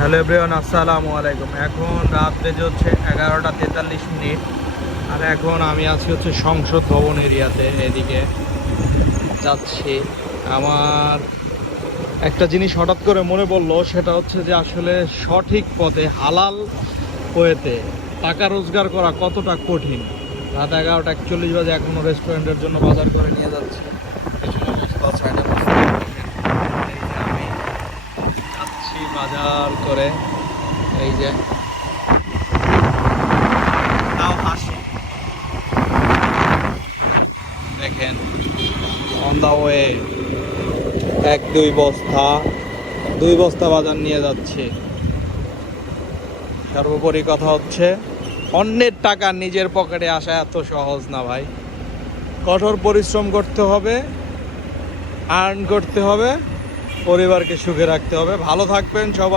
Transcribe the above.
Hello everyone, আসসালামু আলাইকুম। এখন রাত বেজে হচ্ছে 11টা 43 মিনিট। আর এখন আমি আছি হচ্ছে সংসদ ভবন এরিয়াতে, এদিকে যাচ্ছি। আমার একটা জিনিস হঠাৎ করে মনে পড়লো, সেটা হচ্ছে যে আসলে সঠিক পথে হালাল ওয়েতে টাকা রোজগার করা কতটা কঠিন। রাত 11টা 41 বাজে, এখনও রেস্টুরেন্টের জন্য বাজার করে নিয়ে যাচ্ছি। পেছনে বস্তা, সাইডে বস্তা। এই যে আমি যাচ্ছি বাজার করে, এই যে তাও হাসি দেখেন, অন দা ওয়ে 2 বস্তা বাজার নিয়ে যাচ্ছে। সর্বোপরি কথা হচ্ছে, অন্যের টাকা নিজের পকেটে আসা এত সহজ না ভাই। কঠোর পরিশ্রম করতে হবে, আর্ন করতে হবে, পরিবারকে সুখে রাখতে হবে। ভালো থাকবেন সবাই।